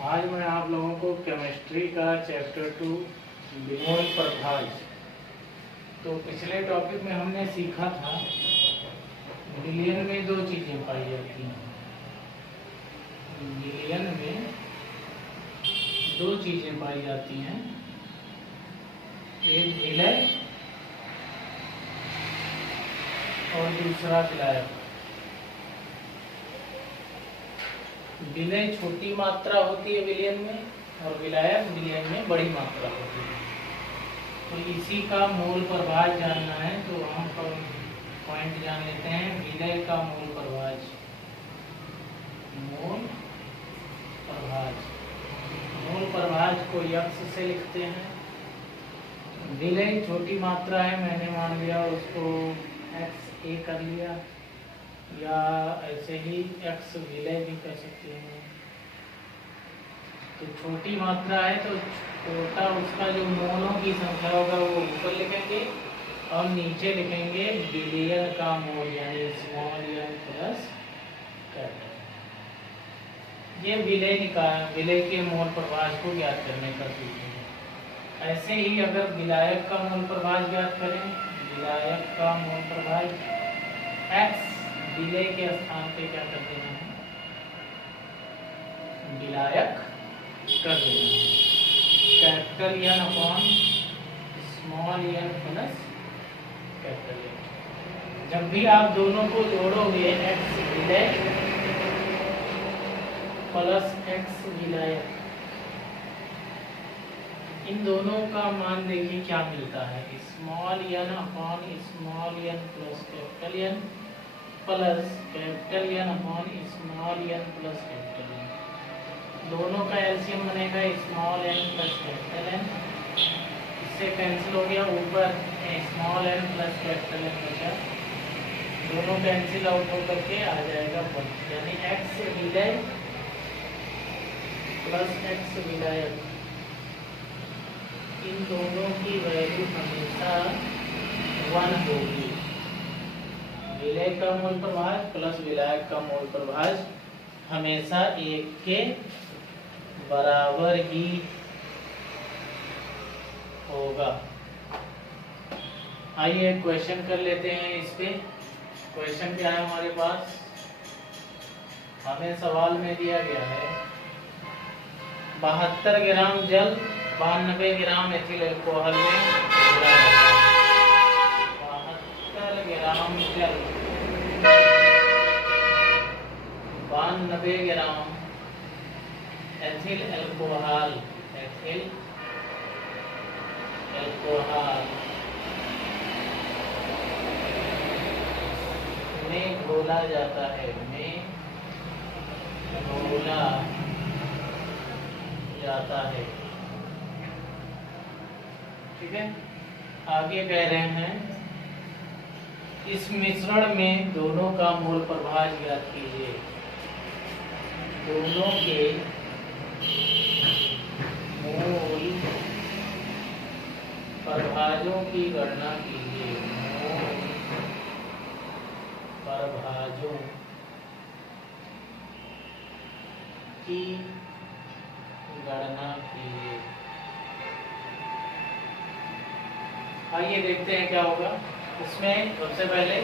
आज मैं आप लोगों को केमिस्ट्री का चैप्टर 2 विमोल प्रभाज। तो पिछले टॉपिक में हमने सीखा था विलयन में दो चीज़ें पाई जाती हैं। विलयन में दो चीज़ें पाई जाती हैं, एक विलय और दूसरा विलायक। विलय छोटी मात्रा होती है विलयन में और विलायक विलयन में बड़ी मात्रा होती है। तो इसी का मूल प्रभाज जानना है तो हम पॉइंट जान लेते हैं। विलय का मूल प्रभाज, मूल प्रभाज को यक्ष से लिखते हैं। विलय छोटी मात्रा है, मैंने मान लिया उसको एक्स ए कर लिया, या ऐसे ही एक्स विलय भी कर सकते हैं। तो छोटी मात्रा है तो छोटा उसका जो मोलों की संख्या होगा वो ऊपर लिखेंगे और नीचे लिखेंगे विलयन का मोल, यानी स्मॉल एन प्लस कैपिटल। ये विलय के मोल प्रभाज को ज्ञात करने का सूत्र है। ऐसे ही अगर विलायक का मोल प्रभाज ज्ञात करें, विलायक का मोल प्रभाज एक्स विलय के स्थान पे क्या कर देना है, विलायक कर देना है, capital N upon small N plus capital N. जब भी आप दोनों को जोड़ोगे एक्स विलय प्लस एक्स विलायक, इन दोनों का मान देखिए क्या मिलता है, small N upon small N plus capital N plus capital N upon small N plus capital N. दोनों का एलसीएम बनेगा small N plus capital N. इससे कैंसिल हो गया, ऊपर small N plus capital N बचा, दोनों कैंसिल आउट होकर के आ जाएगा 1, यानी एक्स विलय प्लस एक्स विलायक, इन दोनों की वैल्यू हमेशा 1 होगी। विलय का मूल प्रभाज प्लस विलायक का मूल प्रभाज हमेशा 1 के बराबर ही होगा। आइए क्वेश्चन कर लेते हैं इस पे। क्वेश्चन क्या है हमारे पास, हमें सवाल में दिया गया है 72 ग्राम जल 92 ग्राम एथिल अल्कोहल में घोला जाता है। 72 ग्राम जल 92 ग्राम एथिल अल्कोहल में घोला जाता है, ठीक है। आगे कह रहे हैं इस मिश्रण में दोनों का मोल प्रभाज ज्ञात कीजिए। दोनों के मोल प्रभाजों की गणना कीजिए। मोल प्रभाजों की गणना कीजिए। आइए देखते हैं क्या होगा। इसमें सबसे पहले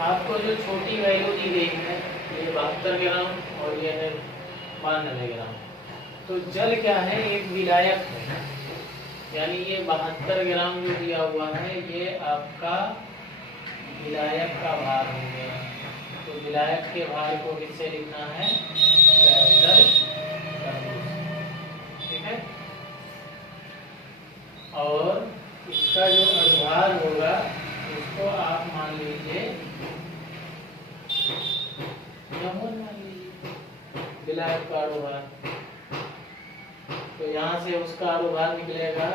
आपको जो छोटी वैल्यू दी गई है ये 72 ग्राम और ये है 92 ग्राम। तो जल क्या है, एक विलायक है, यानी ये 72 ग्राम जो दिया हुआ है ये आपका विलायक का भार हो गया। तो विलायक के भार को किससे लिखना है, कैपिटल, ठीक है। और इसका जो अनुभार होगा उसको आप मान लीजिए यमन मान लीजिए, विलायक का अनुभार। तो यहाँ से उसका अनुभार निकलेगा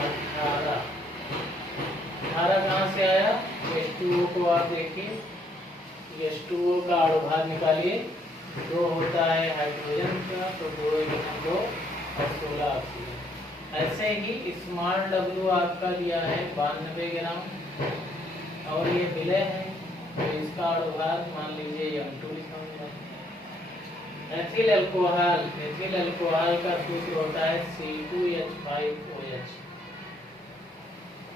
18। 18 कहाँ से आया, H2O को आप देखिए, H2O का अनुभार निकालिए, 2 होता है हाइड्रोजन का, तो 2 और 16 ऑक्सीजन। ऐसे ही स्मॉल W आपका लिया है 92 ग्राम और ये विलय है, तो इसका अनुभार मान लीजिए M2 लिखा हुआ है। एथिल अल्कोहल का सूत्र होता है C2H5OH।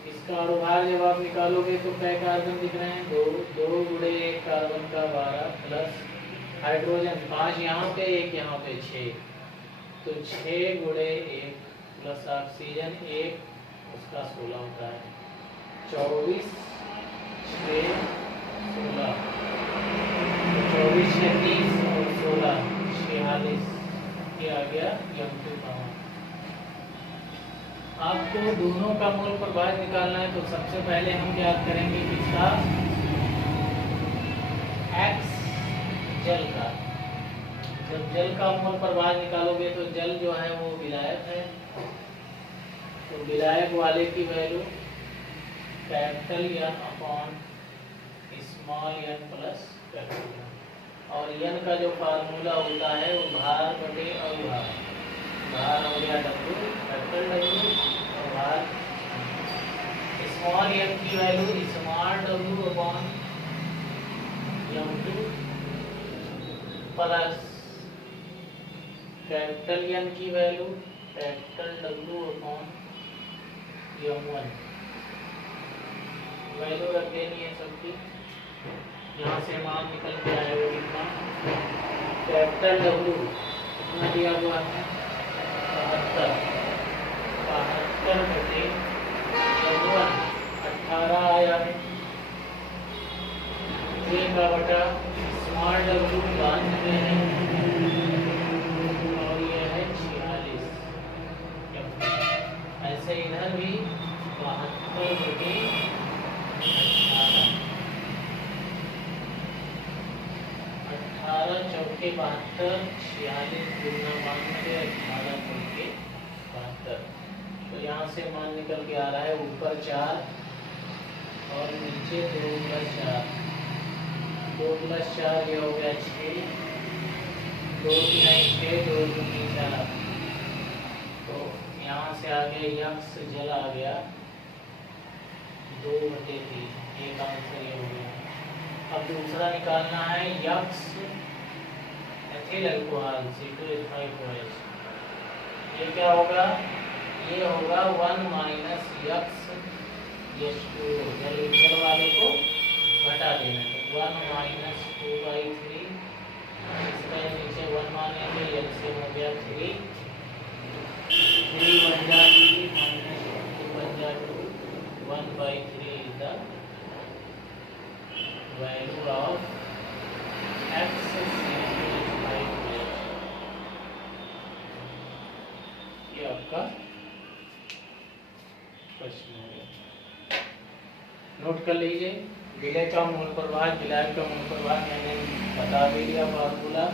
इसका अणुभार जब आप निकालोगे तो कै कार्बन दिख रहे हैं, दो गुणे एक कार्बन का 12 प्लस हाइड्रोजन 5 यहाँ पे 1 यहाँ पे 6, तो 6 गुणे 1 प्लस ऑक्सीजन 1, उसका 16 होता है। 24 6 16, 24 6 30 और 16 46, ये आ गया M2 का मान। आपको दोनों का मोल प्रभाव निकालना है तो सबसे पहले हम क्या करेंगे, किसका, X जल का। जब जल का मोल प्रभाव निकालोगे तो जल जो है वो विलायक है, तो विलायक वाले की value capital N upon small n plus capital N, और n का जो फार्मूला होता है वो भार बटे अवभार। भार हो गया W कैपिटल W, और भार स्मॉल n की value small W upon M2 plus capital N की value capital W upon M1। Value रख देनी है सबकी, यहाँ से मान निकल के आएगा कितना, कैपिटल W कितना दिया हुआ है 72 बटे 18 आया है, ये का बटा स्मॉल W 92 है, और ये है 46। ऐसे इधर भी 72 बटे 18 चौके 72, 46 गुना 92, 18 चौके 72। तो यहाँ से मान निकल के आ रहा है ऊपर 4 और नीचे 2 + 4, 2 + 4 ये हो गया 6, 2 3 6, 2 3 4, तो यहाँ से आगे यक्स जल आ गया 2/3, एक आंसर ये हो गया। अब दूसरा निकालना है यक्स एथिल अल्कोहल C2H5OH। ये क्या होगा, ये होगा 1 - यक्स H2, जल वाले को घटा देना है, 1 - 2/3, इसका नीचे 1 मानेंगे, LCM हो गया 3 बन जा 3 - 2 बन जा 2, 1/3 is the value of X C2H5OH। ये आपका प्रश्न हो गया, नोट कर लीजिए। विलय का मूल प्रभाव, विलायक का मूल प्रभाव मैंने बता भी दिया, फार्मूला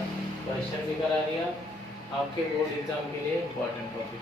क्वेश्चन भी करा दिया। आपके बोर्ड एग्जाम के लिए इम्पोर्टेंट टॉपिक।